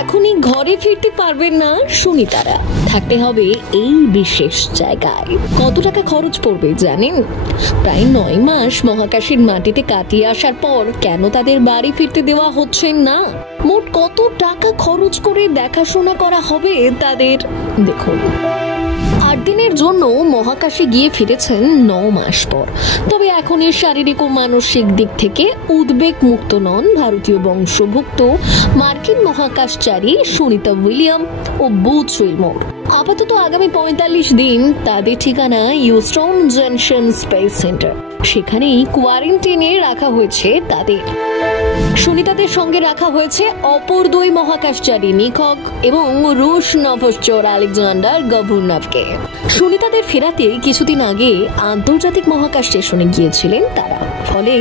এখনই ঘরে ফিরতে পারবেন না সুনিতারা, থাকতে হবে এই বিশেষ জায়গায়। কত টাকা খরচ পড়বে জানেন? প্রায় 9 মাস মহাকাশের মাটিতে কাটিয়ে আসার পর কেন তাদের বাড়ি ফিরতে দেওয়া হচ্ছে না? মোট কত টাকা খরচ করে দেখাশোনা করা হবে তাদের, দেখুন। 8 দিনের জন্য মহাকাশে গিয়ে ফিরেছেন 9 মাস পর। তবে এখন এর শারীরিক ও মানসিক দিক থেকে উদ্বেগ মুক্ত নন ভারতীয় বংশোদ্ভূত মার্কিন মহাকাশচারী সুনিতা উইলিয়াম ও বুচ উইলমোর। আপাতত আগামী 45 দিন তাদের ঠিকানা হিউস্টন জনসন স্পেস সেন্টার, সেখানেই কোয়ারেন্টাইনে রাখা হয়েছে তাদের। সুনিতাদের সঙ্গে রাখা হয়েছে অপর 2 মহাকাশচারী নিকক এবং রুশ নভশ্চর আলেকজান্ডার গভর্নভকে। সুনিতাদের ফেরাতে কিছুদিন আগে আন্তর্জাতিক মহাকাশ স্টেশনে গিয়েছিলেন তারা, ফলে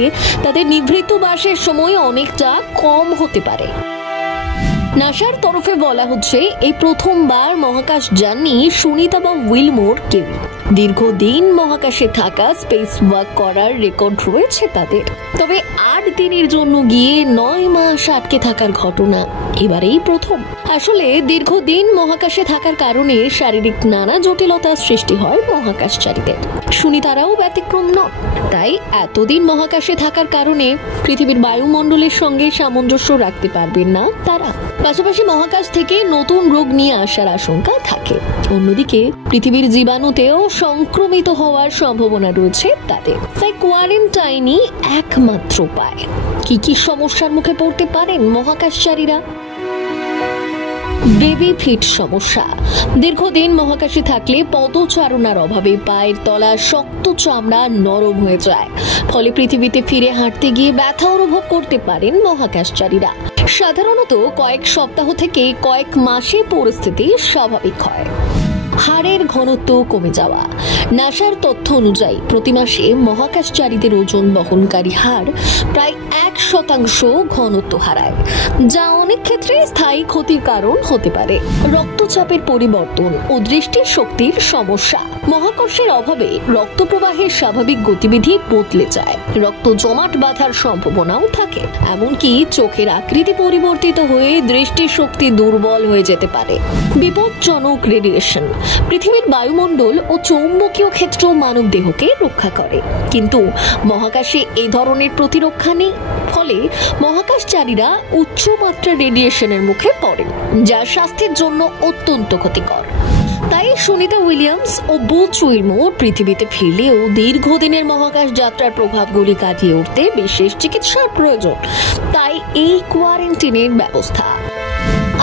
তাদের নিভৃত বাসের সময় অনেকটা কম হতে পারে। নাসার তরফে বলা হচ্ছে এই প্রথমবার মহাকাশ যাননি সুনিতা বা উইলমোর কেউ। দীর্ঘদিন মহাকাশে থাকা স্পেস ওয়াক করার রেকর্ড রয়েছে তাদের। তবে 8 দিনের জন্য গিয়ে 9 মাস আটকে থাকার ঘটনা এবারেই প্রথম। আসলে দীর্ঘদিন মহাকাশে থাকার কারণে শারীরিক নানা জটিলতার সৃষ্টি হয় মহাকাশচারীদের। সুনিতারাও ব্যতিক্রম নন। তাই এতদিন মহাকাশে থাকার কারণে পৃথিবীর বায়ুমণ্ডলের সঙ্গে সামঞ্জস্য রাখতে পারবেন না তারা। পাশাপাশি মহাকাশ থেকে নতুন রোগ নিয়ে আসার আশঙ্কা থাকে। অন্যদিকে পৃথিবীর জীবাণুতেও সংক্রমিত হওয়ার সম্ভাবনা রয়েছে তাদের। তাই কোয়ারেন্টাইনই একমাত্র উপায়। কি সমস্যার মুখে পড়তে পারেন মহাকাশচারীরা? বেবি ফিট সমস্যা। দীর্ঘদিন মহাকাশে থাকলে পদচারণার অভাবে পায়ের তলা শক্ত চামড়া নরম হয়ে যায়, ফলে পৃথিবীতে ফিরে হাঁটতে গিয়ে ব্যথা অনুভব করতে পারেন মহাকাশচারীরা। সাধারণত কয়েক সপ্তাহ থেকে কয়েক মাসে পরিস্থিতি স্বাভাবিক হয়। হাড়ের ঘনত্ব কমে যাওয়া। নাসার তথ্য অনুযায়ী প্রতি মাসে মহাকাশচারীদের ওজন বহনকারী হাড় প্রায় 1% ঘনত্ব হারায়, যা অনেক ক্ষেত্রে স্থায়ী ক্ষতির কারণ হতে পারে। রক্তচাপের পরিবর্তন ও দৃষ্টিশক্তির সমস্যা। মহাকর্ষের অভাবে রক্ত প্রবাহের স্বাভাবিক গতিবিধি বদলে যায়, রক্ত জমাট বাঁধার সম্ভাবনাও থাকে। এমনকি চোখের আকৃতি পরিবর্তিত হয়ে দৃষ্টিশক্তি দুর্বল হয়ে যেতে পারে। বিপজ্জনক রেডিয়েশন। পৃথিবীর বায়ুমণ্ডল ও চৌম্বকীয় ক্ষেত্র মানব দেহকে রক্ষা করে, কিন্তু মহাকাশে এই ধরনের প্রতিরক্ষা নেই। ফলে মহাকাশচারীরা উচ্চমাত্রার রেডিয়েশনের মুখে পড়েন, যা স্বাস্থ্যের জন্য অত্যন্ত ক্ষতিকর। তাই সুনিতা উইলিয়ামস ও বুচ উইলমোর পৃথিবীতে ফিরলেও দীর্ঘদিনের মহাকাশ যাত্রার প্রভাবগুলি কাটিয়ে উঠতে বিশেষ চিকিৎসার প্রয়োজন। তাই এই কোয়ারেন্টাইনের ব্যবস্থা।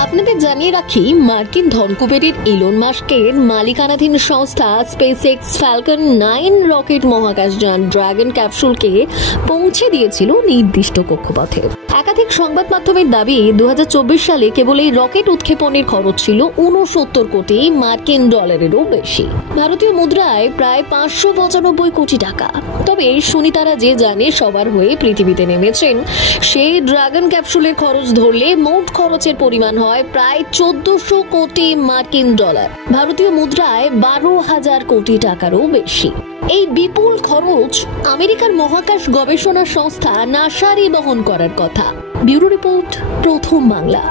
আপনাদের জানিয়ে রাখি, মার্কিন ধনকুবেরের ইলন মাস্কের মালিকানাধীন সংস্থা স্পেসএক্স ফ্যালকন 9 রকেট মহাকাশযান ড্রাগন ক্যাপসুলকে পৌঁছে দিয়েছিল নির্দিষ্ট কক্ষপথে। একাধিক সংবাদ মাধ্যমের দাবি 2024 সালে কেবল এই রকেট উৎক্ষেপণের খরচ ছিল 69 কোটি মার্কিন ডলারেরও বেশি, ভারতীয় মুদ্রায় প্রায় 595 কোটি টাকা। তবে সুনিতারা যে জানে সবার হয়ে পৃথিবীতে নেমেছেন, সেই ড্রাগন ক্যাপসুলের খরচ ধরলে মোট খরচের পরিমাণ হয় প্রায় 1400 কোটি মার্কিন ডলার, ভারতীয় মুদ্রায় 12,000 কোটি টাকারও বেশি। এই বিপুল খরচ আমেরিকার মহাকাশ গবেষণা সংস্থা নাসারই বহন করার কথা। ব্যুরো রিপোর্ট, প্রথম বাংলা।